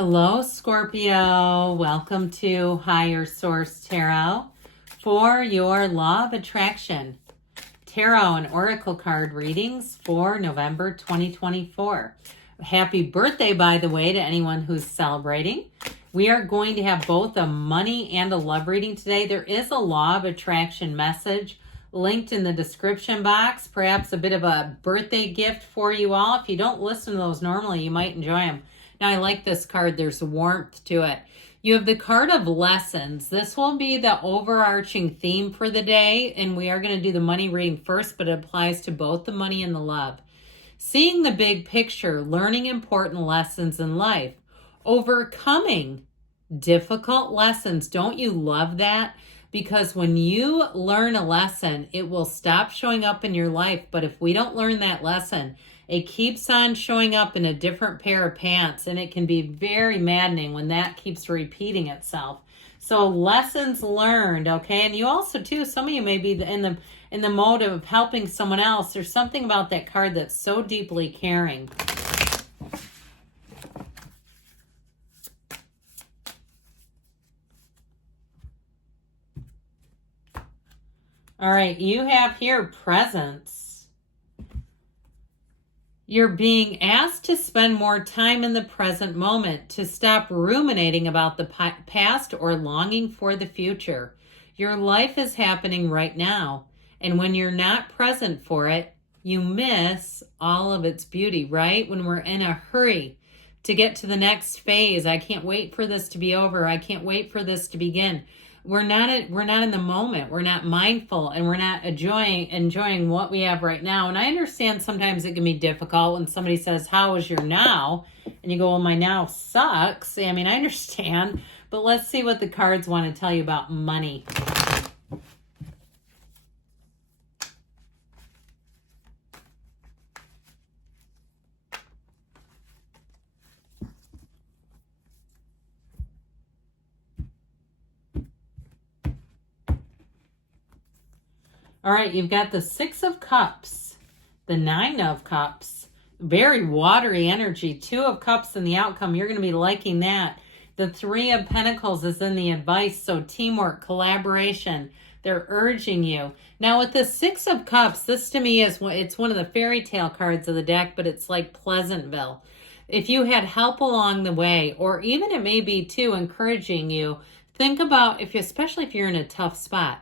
Hello, Scorpio. Welcome to Higher Source Tarot for your Law of Attraction Tarot and Oracle card readings for November 2024. Happy birthday, by the way, to anyone who's celebrating. We are going to have both a money and a love reading today. There is a Law of Attraction message linked in the description box, perhaps a bit of a birthday gift for you all. If you don't listen to those normally, you might enjoy them. Now, I like this card. There's warmth to it. You have the card of lessons. This will be the overarching theme for the day, and we are going to do the money reading first, but it applies to both the money and the love. Seeing the big picture, learning important lessons in life, overcoming difficult lessons. Don't you love that? Because when you learn a lesson, it will stop showing up in your life. But if we don't learn that lesson, it keeps on showing up in a different pair of pants, and it can be very maddening when that keeps repeating itself. So lessons learned, okay? And you also, too, some of you may be in the mode of helping someone else. There's something about that card that's so deeply caring. All right, you have here presence. You're being asked to spend more time in the present moment, to stop ruminating about the past or longing for the future. Your life is happening right now, and when you're not present for it, you miss all of its beauty, right? When we're in a hurry to get to the next phase, I can't wait for this to be over. I can't wait for this to begin. We're not in the moment. We're not mindful, and we're not enjoying what we have right now. And I understand sometimes it can be difficult when somebody says, "How is your now?" And you go, "Well, my now sucks." I mean, I understand, but let's see what the cards want to tell you about money. All right, you've got the Six of Cups, the Nine of Cups, very watery energy, Two of Cups in the outcome. You're going to be liking that. The Three of Pentacles is in the advice, so teamwork, collaboration, they're urging you. Now with the Six of Cups, this to me is it's one of the fairy tale cards of the deck, but it's like Pleasantville. If you had help along the way, or even it may be too encouraging you, think about, especially if you're in a tough spot,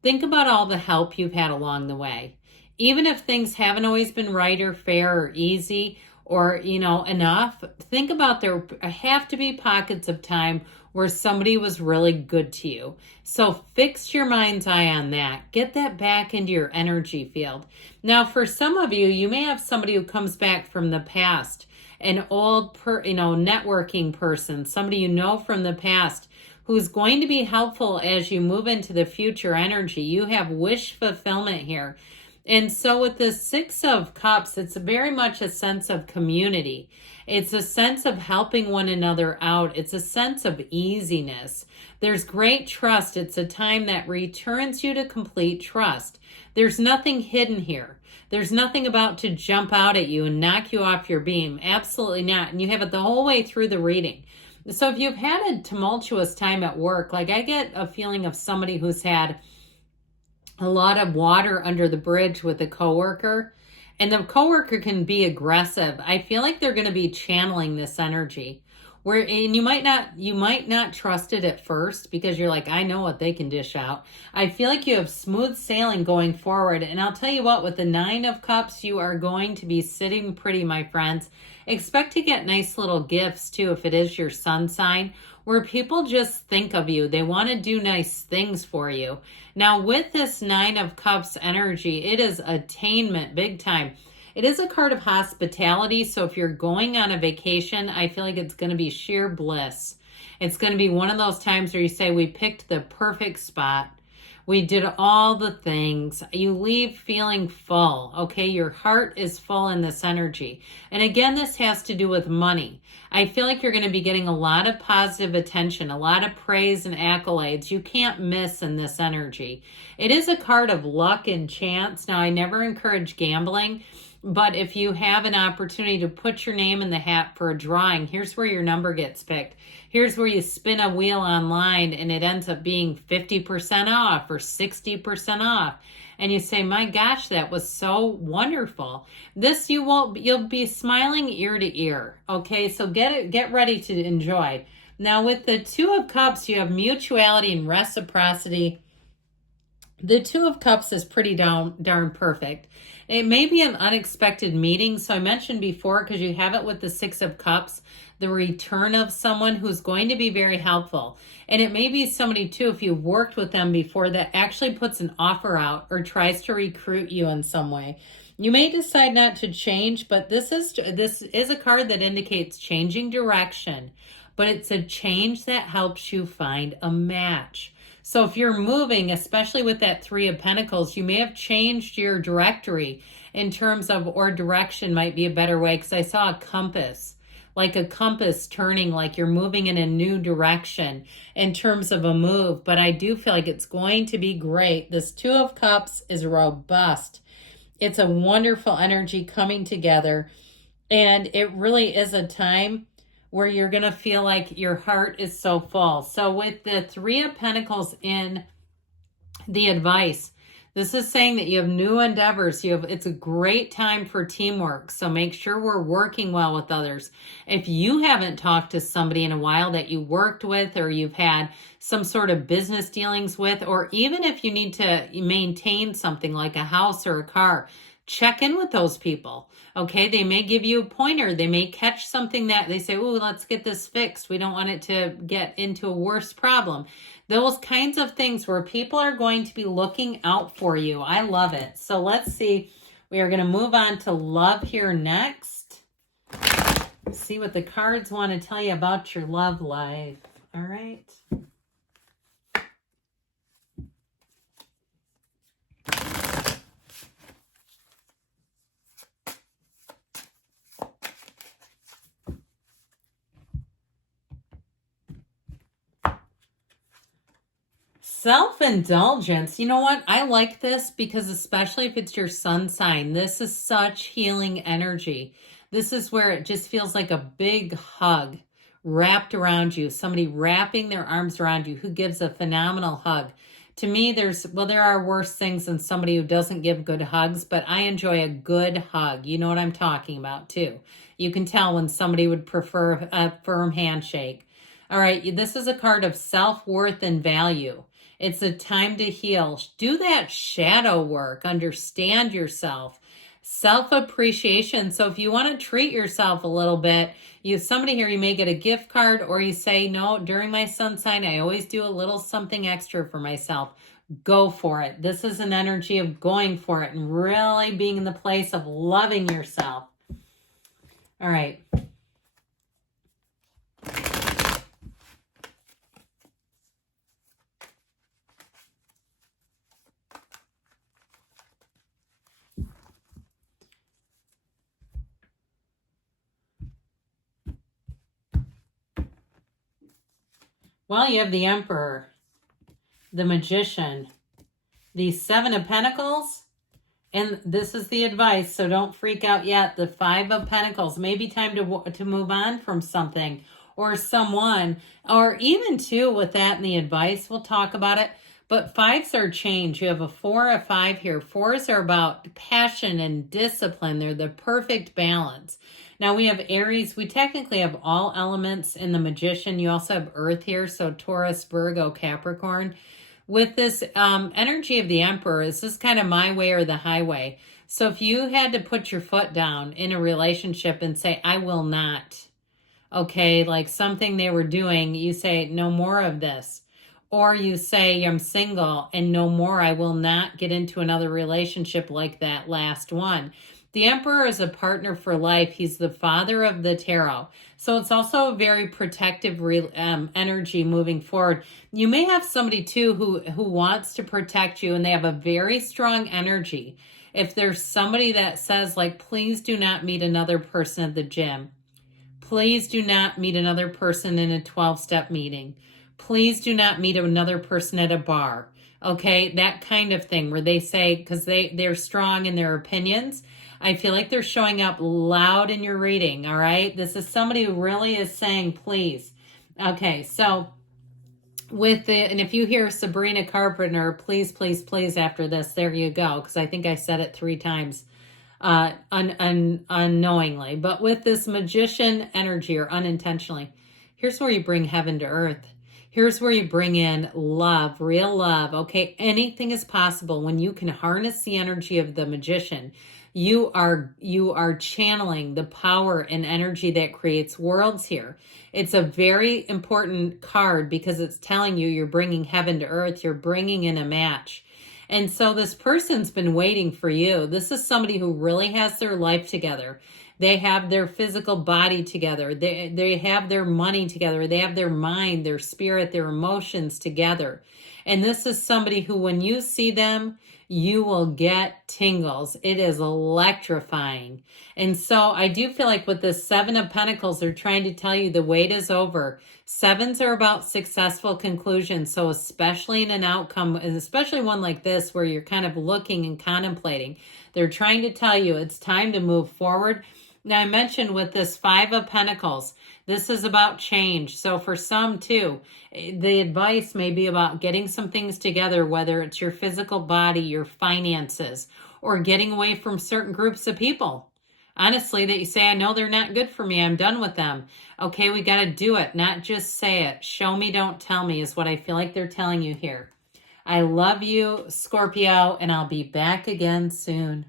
think about all the help you've had along the way. Even if things haven't always been right or fair or easy or, enough, think about there have to be pockets of time where somebody was really good to you. So fix your mind's eye on that. Get that back into your energy field. Now, for some of you, you may have somebody who comes back from the past, an old, networking person, somebody you know from the past, who's going to be helpful as you move into the future energy. You have wish fulfillment here. And so with the Six of Cups, it's very much a sense of community. It's a sense of helping one another out. It's a sense of easiness. There's great trust. It's a time that returns you to complete trust. There's nothing hidden here. There's nothing about to jump out at you and knock you off your beam. Absolutely not. And you have it the whole way through the reading. So if you've had a tumultuous time at work, like I get a feeling of somebody who's had a lot of water under the bridge with a coworker, and the coworker can be aggressive. I feel like they're going to be channeling this energy. And you might not trust it at first because you're like, I know what they can dish out. I feel like you have smooth sailing going forward. And I'll tell you what, with the Nine of Cups, you are going to be sitting pretty, my friends. Expect to get nice little gifts too if it is your sun sign, where people just think of you. They want to do nice things for you. Now with this Nine of Cups energy, it is attainment big time. It is a card of hospitality, so if you're going on a vacation, I feel like it's going to be sheer bliss. It's going to be one of those times where you say, we picked the perfect spot. We did all the things. You leave feeling full, okay? Your heart is full in this energy. And again, this has to do with money. I feel like you're going to be getting a lot of positive attention, a lot of praise and accolades. You can't miss in this energy. It is a card of luck and chance. Now, I never encourage gambling. But if you have an opportunity to put your name in the hat for a drawing, here's where your number gets picked. Here's where you spin a wheel online and it ends up being 50% off or 60% off. And you say, my gosh, that was so wonderful. This you'll be smiling ear to ear. Okay, so get ready to enjoy. Now with the Two of Cups, you have mutuality and reciprocity. The Two of Cups is pretty darn perfect. It may be an unexpected meeting. So I mentioned before, because you have it with the Six of Cups, the return of someone who's going to be very helpful. And it may be somebody too, if you've worked with them before, that actually puts an offer out or tries to recruit you in some way. You may decide not to change, but this is a card that indicates changing direction, but it's a change that helps you find a match. So if you're moving, especially with that Three of Pentacles, you may have changed your directory in terms of, or direction might be a better way, because I saw a compass, like a compass turning, like you're moving in a new direction in terms of a move. But I do feel like it's going to be great. This Two of Cups is robust. It's a wonderful energy coming together. And it really is a time where you're going to feel like your heart is so full. So with the Three of Pentacles in the advice, this is saying that you have new endeavors. It's a great time for teamwork. So make sure we're working well with others. If you haven't talked to somebody in a while that you worked with, or you've had some sort of business dealings with, or even if you need to maintain something like a house or a car, check in with those people. Okay, they may give you a pointer. They may catch something that they say, oh, let's get this fixed. We don't want it to get into a worse problem. Those kinds of things where people are going to be looking out for you. I love it. So let's see. We are going to move on to love here next. See what the cards want to tell you about your love life. All right. Self-indulgence. You know what? I like this because especially if it's your sun sign, this is such healing energy. This is where it just feels like a big hug wrapped around you. Somebody wrapping their arms around you who gives a phenomenal hug. To me, there are worse things than somebody who doesn't give good hugs, but I enjoy a good hug. You know what I'm talking about too. You can tell when somebody would prefer a firm handshake. All right, this is a card of self-worth and value. It's a time to heal. Do that shadow work. Understand yourself. Self-appreciation. So if you want to treat yourself a little bit, somebody here, you may get a gift card, or you say, no, during my sun sign, I always do a little something extra for myself. Go for it. This is an energy of going for it and really being in the place of loving yourself. All right. Well, you have the Emperor, the Magician, the Seven of Pentacles, and this is the advice, so don't freak out yet. The Five of Pentacles, maybe time to move on from something or someone, or even too with that in the advice, we'll talk about it. But fives are change. You have a 4, a 5 here. Fours are about passion and discipline. They're the perfect balance. Now we have Aries. We technically have all elements in the Magician. You also have Earth here, so Taurus, Virgo, Capricorn. With this energy of the Emperor, this is kind of my way or the highway. So if you had to put your foot down in a relationship and say, I will not, okay, like something they were doing, you say, no more of this. Or you say, I'm single and no more, I will not get into another relationship like that last one. The Emperor is a partner for life. He's the father of the tarot. So it's also a very protective energy moving forward. You may have somebody too who wants to protect you, and they have a very strong energy. If there's somebody that says, like, please do not meet another person at the gym. Please do not meet another person in a 12-step meeting. Please do not meet another person at a bar. Okay, that kind of thing where they say, because they're strong in their opinions. I feel like they're showing up loud in your reading, all right? This is somebody who really is saying, please. Okay, so with it, and if you hear Sabrina Carpenter, please, please, please after this, there you go, because I think I said it 3 times unknowingly. But with this magician energy or unintentionally, here's where you bring heaven to earth. Here's where you bring in love, real love. Okay, anything is possible when you can harness the energy of the magician. You are channeling the power and energy that creates worlds here. It's a very important card because it's telling you you're bringing heaven to earth. You're bringing in a match. And so this person's been waiting for you. This is somebody who really has their life together. They have their physical body together. They have their money together. They have their mind, their spirit, their emotions together. And this is somebody who, when you see them, you will get tingles. It is electrifying. And so I do feel like with the 7 of Pentacles, they're trying to tell you the wait is over. 7s are about successful conclusions. So especially in an outcome, and especially one like this where you're kind of looking and contemplating, they're trying to tell you it's time to move forward. Now, I mentioned with this 5 of Pentacles, this is about change. So for some too, the advice may be about getting some things together, whether it's your physical body, your finances, or getting away from certain groups of people. Honestly, that you say, I know they're not good for me. I'm done with them. Okay, we got to do it, not just say it. Show me, don't tell me is what I feel like they're telling you here. I love you, Scorpio, and I'll be back again soon.